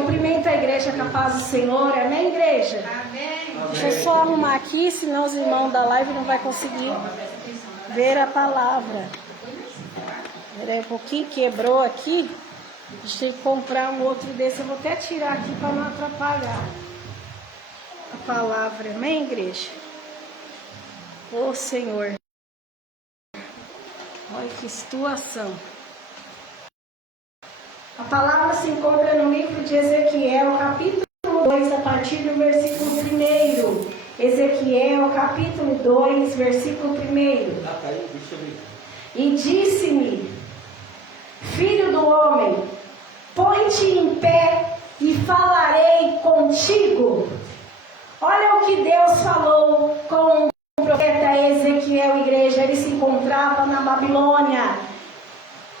Cumprimenta a igreja com a paz do Senhor. Amém, igreja? Amém. Deixa eu só arrumar aqui, senão os irmãos da live não vão conseguir ver a palavra. Peraí, um pouquinho, quebrou aqui. Deixa eu comprar um outro desse. Eu vou até tirar aqui para não atrapalhar a palavra. Amém, igreja? Ô Senhor. Olha que situação. A palavra se encontra no livro de Ezequiel, capítulo 2, a partir do versículo 1. Ezequiel, capítulo 2, versículo 1. E disse-me: Filho do homem, põe-te em pé e falarei contigo. Olha o que Deus falou com o profeta Ezequiel, igreja. Ele se encontrava na Babilônia.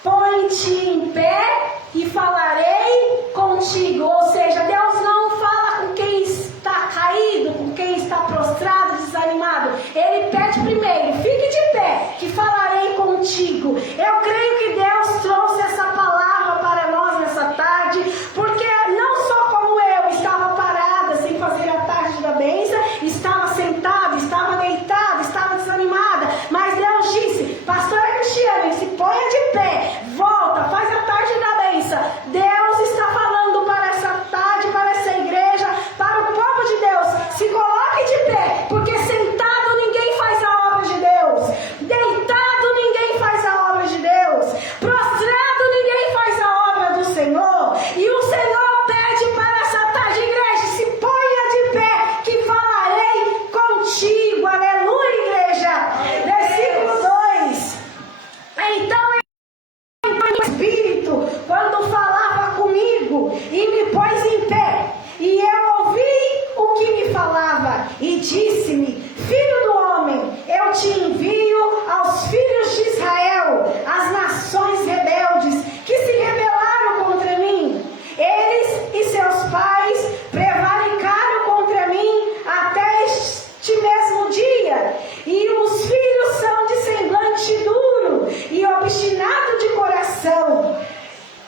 Põe-te em pé e falarei contigo. Ou seja, Deus não fala com quem está caído, com quem está prostrado, desanimado. Ele pede primeiro: fique de pé, que falarei contigo. Eu creio que Deus trouxe essa palavra para nós nessa tarde, porque não só como eu estava parada sem fazer a tarde da bênção, estava sentada, estava deitada, estava desanimada, mas Deus disse: pastora Cristiane, se ponha de pé, volta, faz a tarde da bênção. Deus está falando para essa tarde, para essa igreja, para o povo de Deus: se coloque de pé, porque sentado ninguém faz a obra de Deus, deitado ninguém faz a obra de Deus, prostrado ninguém faz a obra do Senhor. E o Senhor pede para essa tarde, igreja: se ponha de pé, que falarei contigo. Aleluia, igreja. Versículo 2. Então o Espírito, quando falava comigo, e me pôs em pé, e eu ouvi o que me falava, e disse-me: Filho do homem, eu te envio aos filhos de Israel, as nações rebeldes, que se rebelaram contra mim. Eles e seus pais prevaricaram contra mim até este mesmo dia, e os filhos são de semblante duro e obstinado de coração.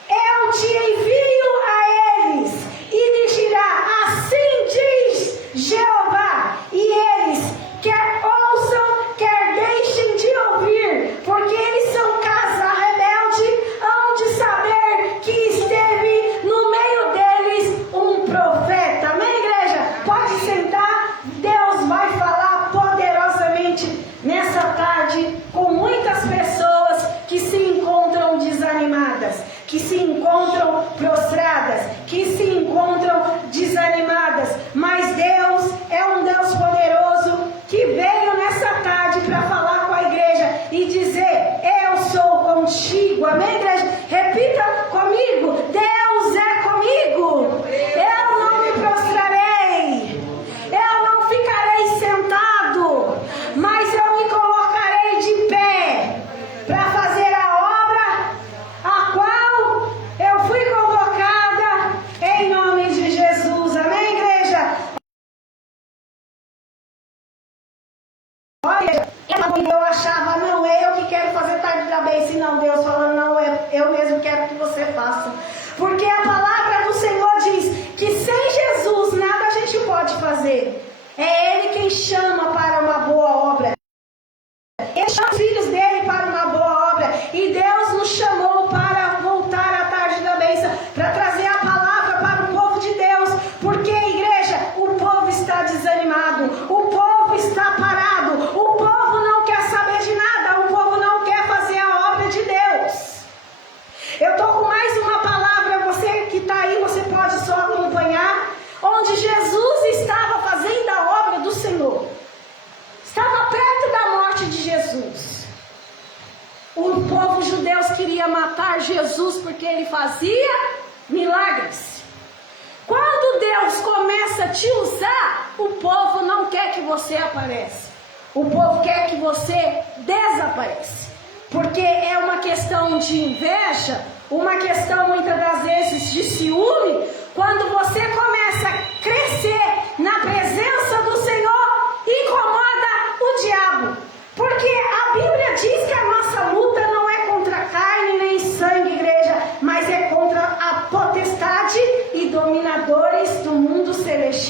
Eu te envio a eles, e lhes dirá: assim diz Jeová, e eles quer ouçam, quer deixem de ouvir, porque eles são casa rebelde, hão de saber que esteve no meio deles um profeta. Amém, igreja? Pode sentar. Deus vai falar poderosamente nessa tarde com muitas pessoas que se encontram desanimadas, que se encontram prostradas, que se encontram desanimadas. Mas Deus é um Deus poderoso que veio nessa tarde para falar com a igreja e dizer: eu sou contigo. Amém, igreja? Repita comigo: Deus é comigo. Eu não me prostrarei, eu não ficarei sentado, mas eu me colocarei de pé para fazer a obra a qual eu fui convocada em nome de Jesus. Amém, igreja? Olha, eu achava: não, é eu que quero fazer tarde da bênção. Não, Deus falando: não, eu mesmo quero que você faça. Porque a palavra do Senhor diz que sem Jesus nada a gente pode fazer. É Ele quem chama para uma boa obra. Ele chama os filhos dele para uma boa obra. E Deus nos chamou para voltar à tarde da bênção, para trazer a palavra para o povo de Deus. Porque, igreja, o povo está desanimado, o povo está parado, o povo não quer saber de nada, o povo não quer fazer a obra de Deus. Eu estou com mais uma palavra. Você que está aí, você pode só acompanhar. Onde Jesus estava fazendo a obra do Senhor, estava perto da morte de Jesus. O povo judeu queria matar Jesus porque ele fazia milagres. Quando Deus começa a te usar, o povo não quer que você apareça. O povo quer que você desapareça. Porque é uma questão de inveja, uma questão muitas das vezes de ciúme. Quando você começa a crescer na presença do Senhor, incomoda o diabo. Porque a Bíblia diz que a nossa luta não é contra carne nem sangue, igreja, mas é contra a potestade e dominação.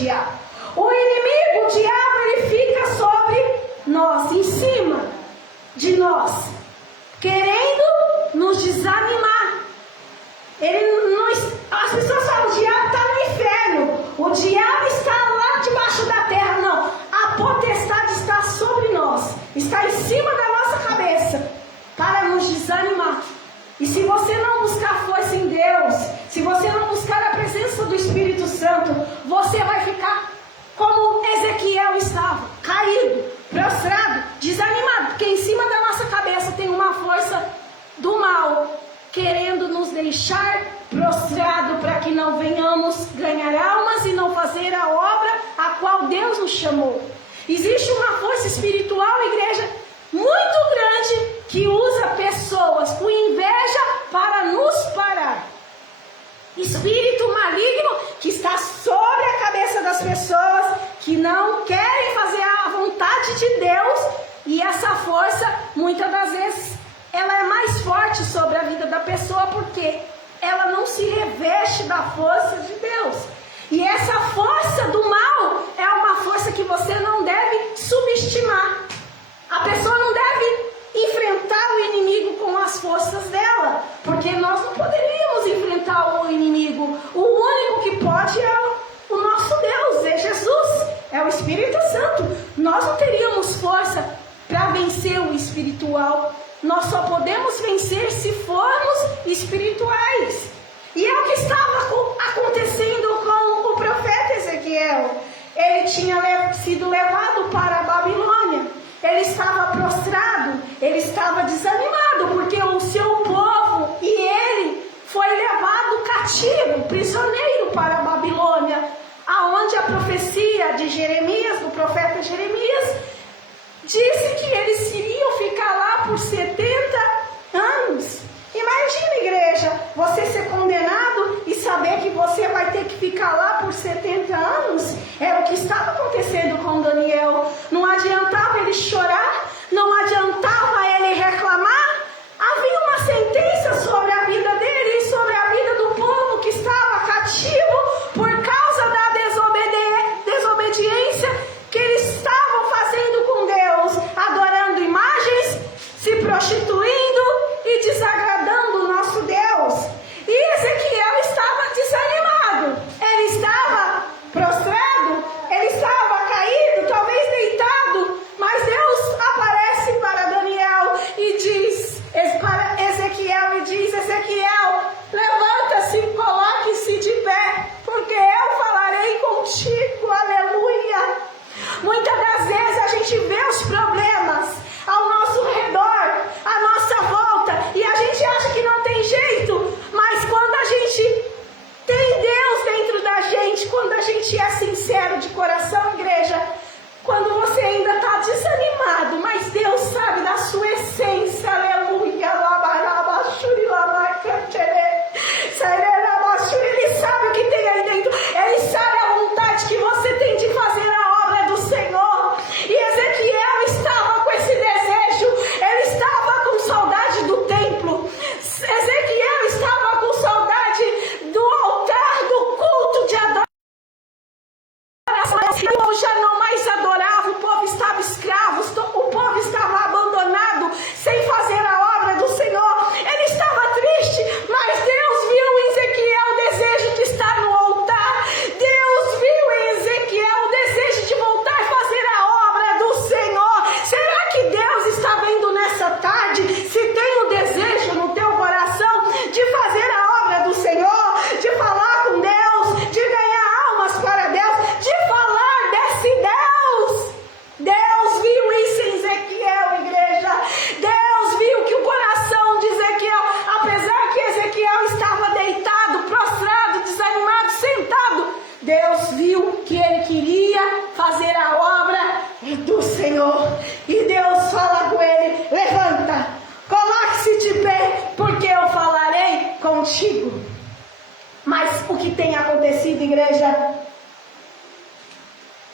diabo. O inimigo, o diabo, ele fica sobre nós, em cima de nós, querendo nos desanimar. As pessoas falam, o diabo está no inferno, o diabo está lá debaixo da terra. Não, a potestade está sobre nós, está em cima da nossa cabeça, para nos desanimar. E se você não buscar força em Deus, se você não buscar a presença do Espírito Santo, você vai ficar como Ezequiel estava, caído, prostrado, desanimado, porque em cima da nossa cabeça tem uma força do mal, querendo nos deixar prostrado para que não venhamos ganhar almas e não fazer a obra a qual Deus nos chamou. Existe uma força espiritual, igreja, muito grande, que usa pessoas com inveja para nos parar. Espírito maligno que está sobre a cabeça das pessoas que não querem fazer a vontade de Deus, e essa força, muitas das vezes, ela é mais forte sobre a vida da pessoa, porque ela não se reveste da força de Deus. E essa força do mal é uma força que você não deve subestimar. A pessoa não deve enfrentar o inimigo com as forças dela, porque nós não poderíamos enfrentar o inimigo. O único que pode é o nosso Deus, é Jesus, é o Espírito Santo. Nós não teríamos força para vencer o espiritual. Nós só podemos vencer se formos espirituais. E é o que estava acontecendo com o profeta Ezequiel. Ele tinha sido levado para a Babilônia. Ele estava prostrado, ele estava desanimado, porque o seu povo e ele foi levado cativo, prisioneiro para a Babilônia, aonde a profecia de Jeremias, do profeta Jeremias, disse que eles iriam ficar lá por 70 anos. Imagina, igreja, você ser condenado e saber que você vai ter que ficar lá por 70 anos. Era o que estava acontecendo com Daniel. Não adiantava ele chorar, não adiantava ele reclamar. Havia uma sentença sobre a vida dele e sobre a vida do povo que estava cativo por causa da desobediência que eles estavam fazendo com Deus, adorando imagens, se prostituindo e desagradando o nosso Deus. E Ezequiel estava desanimado, ele estava prostrado, ele estava caído, talvez deitado, mas Deus aparece para Daniel e diz para Ezequiel, e diz: Ezequiel, levanta-se, coloque-se de pé, porque eu falarei contigo, aleluia. Muitas das vezes a gente vê os problemas ao nosso redor, à nossa volta, e a gente acha que não tem jeito, mas quando a gente tem Deus dentro da gente, quando a gente é sincero de coração, igreja, quando você ainda está desanimado, mas Deus sabe da sua essência, aleluia, Ele sabe o que tem aí dentro, Ele sabe a vontade que você tem de fazer a obra do Senhor. E Ezequiel estava com esse desejo, ele estava com saudade do templo, Ezequiel estava com saudade do altar, do culto de adoração. O povo já não mais adorava, o povo estava escravo, o povo estava abandonado, sem fazer a obra do Senhor. Ele estava triste, mas Deus viu em Ezequiel o desejo de estar no altar. Deus viu em Ezequiel o desejo de voltar a fazer a obra do Senhor. Será que Deus está vendo nessa tarde se tem um desejo no teu coração de fazer a obra do Senhor, de falar com Deus, de ganhar almas para Deus, de falar desse Deus? Deus viu isso em Ezequiel, igreja. Deus viu que o coração de Ezequiel, apesar que Ezequiel estava deitado, prostrado, desanimado, sentado, Deus viu que ele queria fazer a obra do Senhor. E Deus fala com ele: levanta, coloque-se de pé, porque eu falarei contigo. Mas o que tem acontecido, igreja?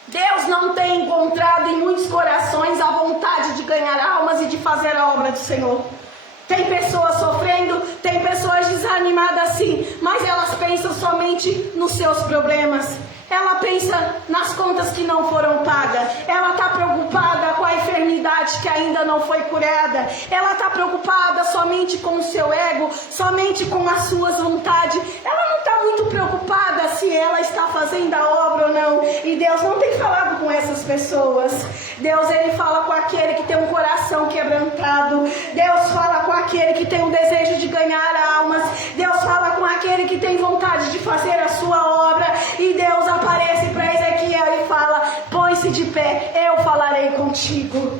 Deus não tem encontrado em muitos corações a vontade de ganhar almas e de fazer a obra do Senhor. Tem pessoas sofrendo, tem pessoas desanimadas sim, mas elas pensam somente nos seus problemas. Ela pensa nas contas que não foram pagas. Ela está preocupada com a enfermidade que ainda não foi curada. Ela está preocupada somente com o seu ego, somente com as suas vontades. Ela não está muito preocupada se ela está fazendo a obra ou não. E Deus não tem falado com essas pessoas. Deus, Ele fala com aquele que tem um coração quebrantado. Deus fala com aquele que tem um desejo de ganhar almas. Deus fala com aquele que tem vontade de fazer a sua obra. E Deus aparece para Ezequiel e fala: põe-se de pé, eu falarei contigo.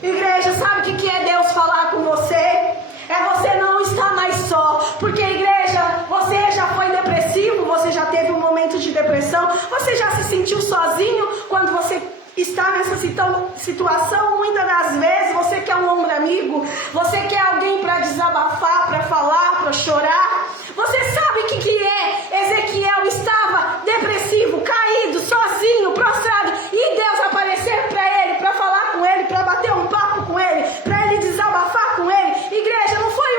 Igreja, sabe o que é Deus falar com você? É você não estar mais só. Porque, igreja, você já foi depressivo, você já teve um momento de depressão, você já se sentiu sozinho quando você está nessa situação. Muitas das vezes você quer um ombro amigo, você quer alguém para desabafar, para falar, para chorar. Você sabe o que é? Ezequiel estava depressivo, caído, sozinho, prostrado, e Deus aparecer para ele, para falar com ele, para bater um papo com ele, para ele desabafar com ele. Igreja, não foi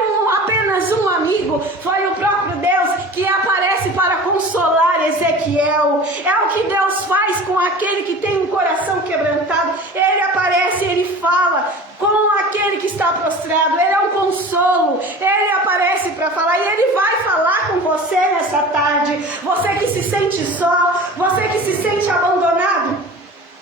apenas um amigo, foi o próprio Deus que aparece para consolar Ezequiel. É o que Deus faz com aquele que tem um coração quebrantado. Ele aparece, ele fala com aquele que está prostrado. Ele é um consolo. Ele aparece para falar e ele vai falar com você nessa tarde. Você que se sente só, você que se sente abandonado,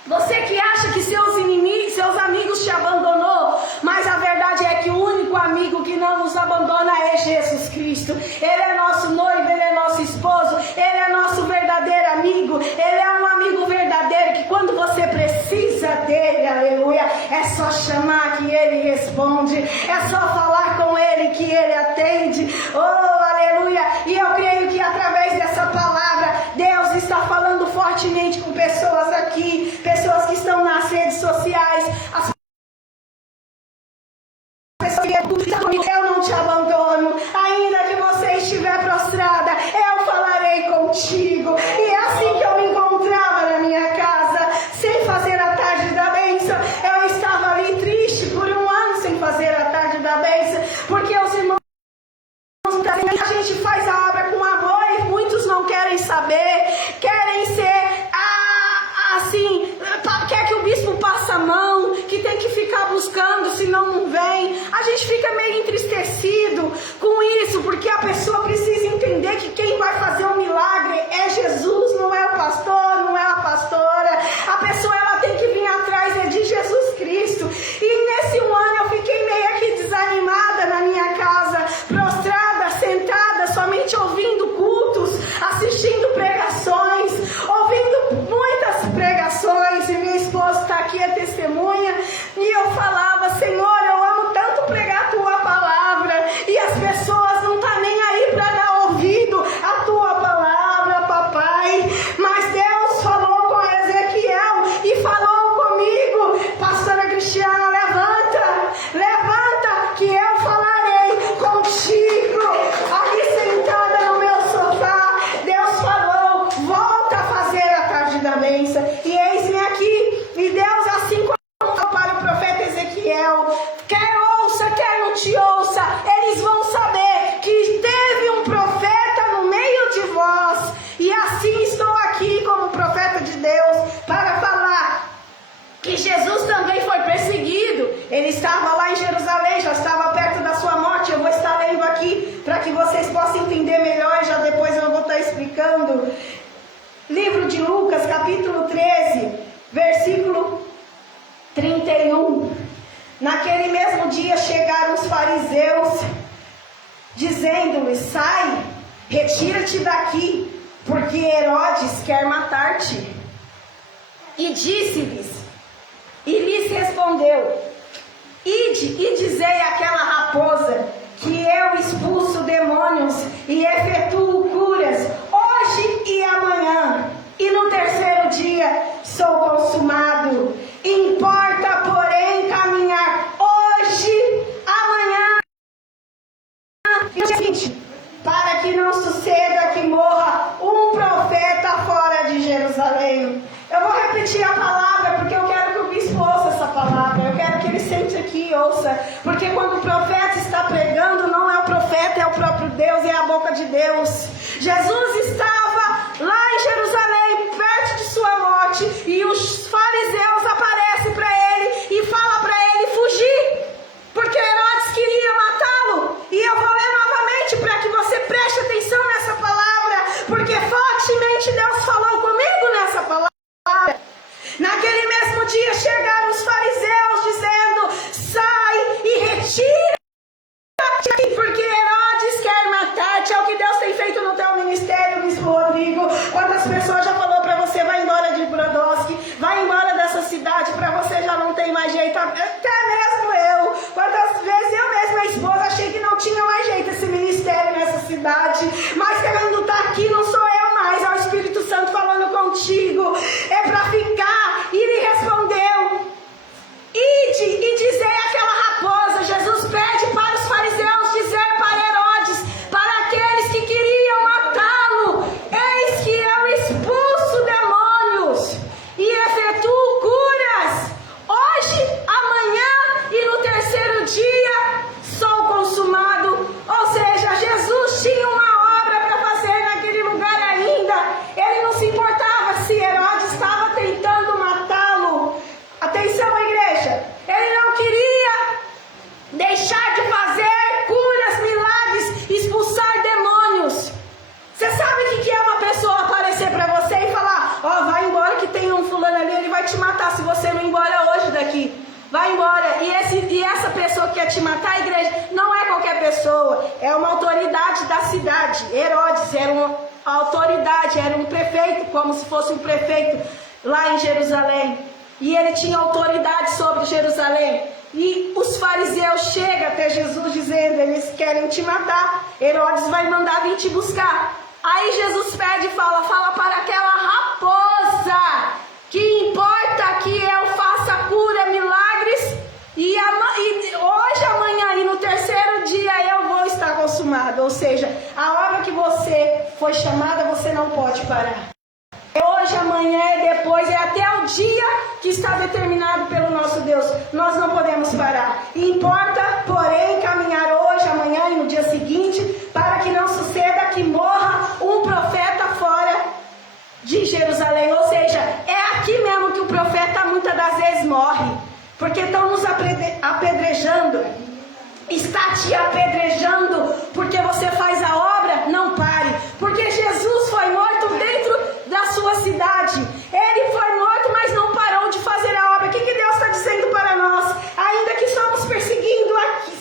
você que acha que seus inimigos, seus amigos te abandonou, mas a verdade é que o único amigo que não nos abandona é Jesus Cristo. Ele é nosso noivo, Ele é nosso esposo, Ele é nosso verdadeiro amigo. Ele é um amigo verdadeiro que quando você precisa dele, aleluia, é só chamar que Ele responde, é só falar com Ele que Ele atende. Oh, aleluia! E eu creio que através dessa palavra, Deus está falando fortemente com pessoas aqui, pessoas que estão nas redes sociais, as pessoas que eu não te abandono, ainda que você estiver prostrada, eu falarei contigo. E é assim que eu me encontrava na minha casa, sem fazer a tarde da bênção. Eu estava ali triste por um ano sem fazer a tarde da bênção, porque os irmãos, a gente faz a obra com amor e muitos não querem saber, querem ser assim, quer que o bispo passe a mão, que tem que ficar buscando, senão não vem. A gente fica meio entristecido com isso, porque a pessoa precisa entender que quem vai fazer o milagre é Jesus, não é o pastor, não é a pastora. A pessoa, ela tem que vir atrás de Jesus Cristo. E nesse um ano eu fiquei meio que desanimada na minha casa, prostrada, sentada, somente ouvindo cultos, assistindo pregações, ouvindo muitas pregações, e minha esposa está aqui, é testemunha, e eu falava: Senhor, eu amo tanto pregar a tua palavra, e as pessoas não estão nem aí para dar ouvido à tua palavra, papai. Mas Deus falou com Ezequiel e falou comigo: Pastora Cristiana, levanta, que eu falarei contigo. Aqui sentada no meu sofá, Deus falou: volta a fazer a tarde da bênção. E eis-me aqui. E Deus, assim como falou para o profeta Ezequiel, quer ouça, quer não te ouça, eles vão saber que teve um profeta no meio de vós. E assim estou aqui como profeta de Deus para falar que Jesus também foi perseguido. Ele estava lá em Jerusalém, já estava perto da sua morte. Eu vou estar lendo aqui para que vocês possam entender melhor, já depois eu vou estar explicando. Livro de Lucas, capítulo 13, versículo 31. Naquele mesmo dia chegaram os fariseus, dizendo-lhe: sai, retira-te daqui, porque Herodes quer matar-te. E disse-lhes, e lhes respondeu: ide e dizei àquela raposa que eu expulso demônios e efetuo curas hoje e amanhã, e no terceiro dia sou consumado. Importa, porém, caminhar hoje, amanhã e o seguinte, para que não suceda que morra um profeta fora de Jerusalém. Eu vou repetir a palavra porque eu quero que o bispo ouça essa palavra. Eu quero que ele sente aqui que ouça, porque quando o profeta está pregando, não é o profeta, é o próprio Deus, é a boca de Deus. Jesus estava lá em Jerusalém, perto de sua morte, e os fariseus aparecem para ele e falam para ele fugir, porque Herodes queria matá-lo. E eu vou ler novamente para que você preste atenção nessa palavra, porque fortemente Deus falou comigo nessa palavra. Naquele mesmo dia chegaram os fariseus dizendo: sai e retira-te, porque Herodes quer matar-te. É o que Deus tem feito no teu ministério, Bispo Rodrigo. Quantas pessoas já falou para você: vai embora de Brodowski, vai embora dessa cidade, para você já não tem mais jeito. Até mesmo eu, quantas vezes eu mesma, minha esposa, achei que não tinha mais jeito esse ministério nessa cidade, mas querendo estar aqui não sou eu mais, é o Espírito Santo falando contigo, é para ficar. E ele respondeu: ide e dizei àquela raposa. Jesus pede para os fariseus dizer para Herodes, para aqueles que queriam matá-lo: eis que eu expulso demônios e efetuo curas, hoje, amanhã e no terceiro dia sou consumado. Ou seja, Jesus tinha uma obra para fazer naquele lugar ainda. Ele não se importava se Herodes estava tentando matá-lo. Atenção, igreja, ele não queria deixar de fazer curas, milagres, expulsar demônios. Você sabe o que é uma pessoa aparecer para você e falar: ó, vai embora que tem um fulano ali, ele vai te matar se você não ir embora hoje daqui. Vai embora. E essa pessoa que quer te matar, igreja, não é qualquer pessoa, é uma autoridade da cidade. Herodes era uma autoridade, era um prefeito, como se fosse um prefeito lá em Jerusalém. E ele tinha autoridade sobre Jerusalém. E os fariseus chegam até Jesus dizendo: eles querem te matar, Herodes vai mandar vir te buscar. Aí Jesus pede e fala para aquela raposa: que importa que eu faça cura, milagres, e hoje, amanhã e no terceiro dia eu vou estar consumado. Ou seja, a hora que você foi chamada, você não pode parar. Hoje, amanhã e depois, é até o dia que está determinado pelo nosso Deus. Nós não podemos parar. Importa, porém, caminhar hoje, amanhã e no dia seguinte, para que não suceda que morra um profeta fora de Jerusalém. Ou seja, é aqui mesmo que o profeta muitas das vezes morre, porque estão nos apedrejando. Está te apedrejando porque você faz a obra. Não pare, porque Jesus foi morto dentro da sua cidade. Ele foi morto, mas não parou de fazer a obra. O que Deus está dizendo para nós? Ainda que somos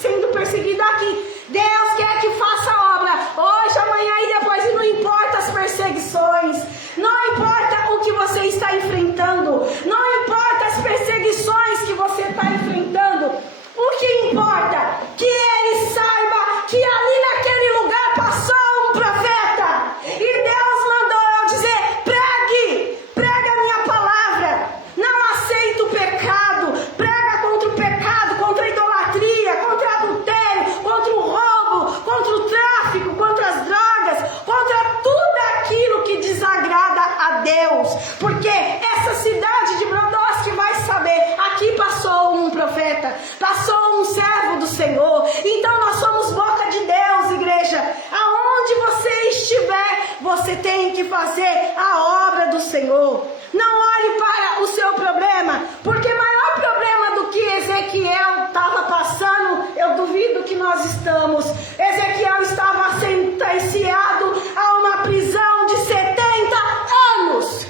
sendo perseguidos aqui, Deus quer que faça a obra hoje, amanhã e depois. E não importa as perseguições, não importa o que você está enfrentando, não importa as perseguições que você está enfrentando. O que importa? Que ele saiba que ali naquele lugar passou um profeta. E Deus mandou eu dizer: prega a minha palavra. Não aceita o pecado. Prega contra o pecado, contra a idolatria, contra o adultério, contra o roubo, contra o tráfico, contra as drogas, contra tudo aquilo que desagrada a Deus. Porque essa cidade de Brodowski vai saber: aqui passou um profeta, passou um servo do Senhor. Então nós somos boca de Deus, igreja. Aonde você estiver, você tem que fazer a obra do Senhor. Não olhe para o seu problema, porque maior problema do que Ezequiel estava passando, eu duvido que nós estamos. Ezequiel estava sentenciado a uma prisão de 70 anos.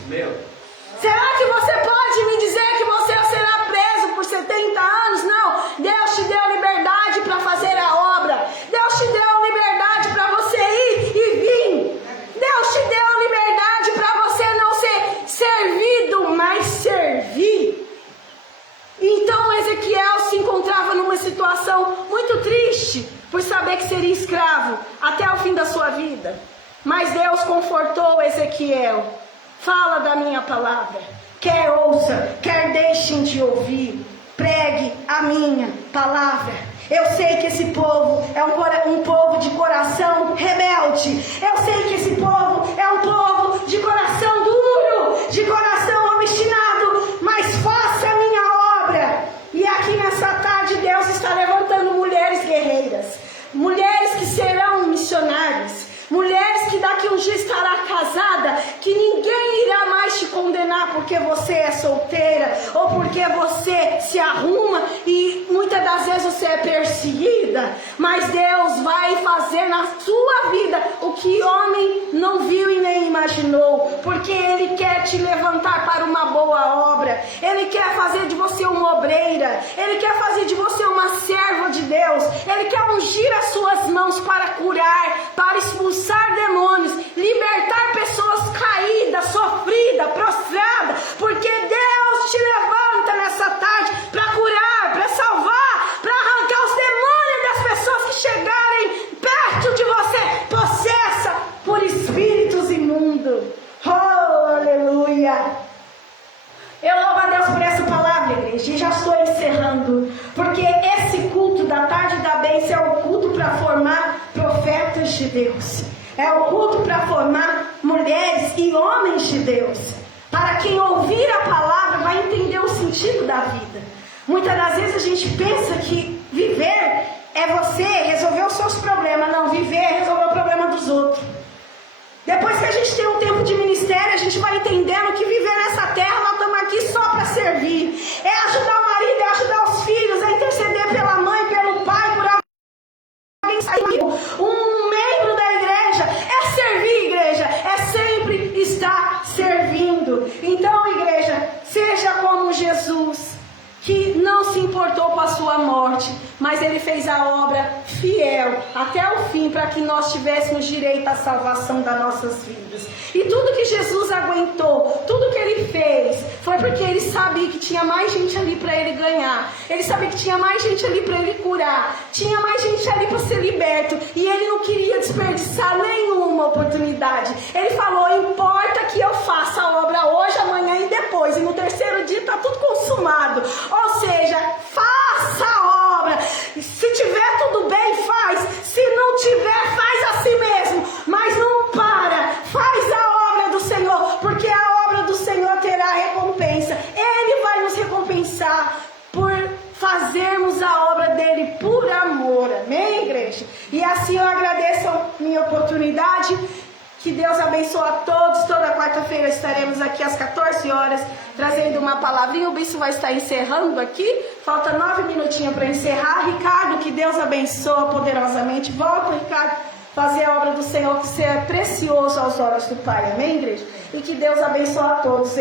Será que você pode me dizer que você será preso por 70 anos? Não. Deus te deu liberdade para fazer a obra. Deus te deu liberdade para você ir e vir. Deus te deu liberdade para você não ser servido, mas servir. Então Ezequiel se encontrava numa situação muito triste, por saber que seria escravo até o fim da sua vida. Mas Deus confortou Ezequiel: fala da minha palavra, quer ouça, quer deixem de ouvir, pregue a minha palavra. Eu sei que esse povo é um povo de coração rebelde. Eu sei que esse povo é um povo de coração duro, de coração obstinado. Mas faça a minha obra. E aqui nessa tarde Deus um dia estará casada, que ninguém irá mais te condenar porque você é solteira ou porque você se arruma e muitas das vezes você é perseguida, mas Deus vai fazer na sua vida o que homem não viu e nem imaginou, porque Ele quer te levantar para uma boa obra, Ele quer fazer de você uma obreira, Ele quer fazer de você uma serva de Deus, Ele quer ungir as suas mãos para curar, para expulsar demônios, libertar pessoas caídas, sofridas, prostradas, porque Deus te levanta nessa tarde para curar, para salvar, para arrancar os demônios das pessoas que chegarem perto de você, possessa por espíritos imundos. Oh, aleluia! Eu louvo a Deus por essa palavra, igreja, e já estou encerrando, porque esse culto da tarde da bênção é o culto para formar profetas de Deus, é o culto para formar mulheres e homens de Deus. Para quem ouvir a palavra vai entender o sentido da vida. Muitas das vezes a gente pensa que viver é você resolver os seus problemas. Não, viver é resolver o problema dos outros. Depois que a gente tem um tempo de ministério, a gente vai entendendo que viver nessa terra, nós estamos aqui só para servir. É ajudar o marido, é ajudar os filhos, é interceder pela mãe, pelo pai, por alguém sair. Um membro da igreja é servir, igreja, é sempre estar servindo. Então, igreja, seja como Jesus, que não se importou com a sua morte, mas Ele fez a obra fiel até o fim para que nós tivéssemos direito à salvação das nossas vidas. E tudo que Jesus aguentou, tudo que Ele fez, foi porque Ele sabia que tinha mais gente ali para Ele ganhar. Ele sabia que tinha mais gente ali para Ele curar, tinha mais gente ali para ser liberto, e Ele não queria desperdiçar nenhuma oportunidade. Ele falou: importa que eu faça a obra hoje, amanhã e depois, e no terceiro dia está tudo consumado. Ou seja, faça a obra. Se tiver tudo bem, faz. Se não tiver, faz assim mesmo. Mas não para. Faz a obra do Senhor, porque a obra do Senhor terá recompensa. Ele vai nos recompensar por fazermos a obra dele por amor. Amém, igreja? E assim eu agradeço a minha oportunidade. Que Deus abençoe a todos. Toda quarta-feira estaremos aqui às 14 horas trazendo uma palavrinha. O bispo vai estar encerrando aqui. Falta 9 minutinhos para encerrar. Ricardo, que Deus abençoe poderosamente. Volta, Ricardo, fazer a obra do Senhor, que você é precioso aos olhos do Pai. Amém, igreja? E que Deus abençoe a todos.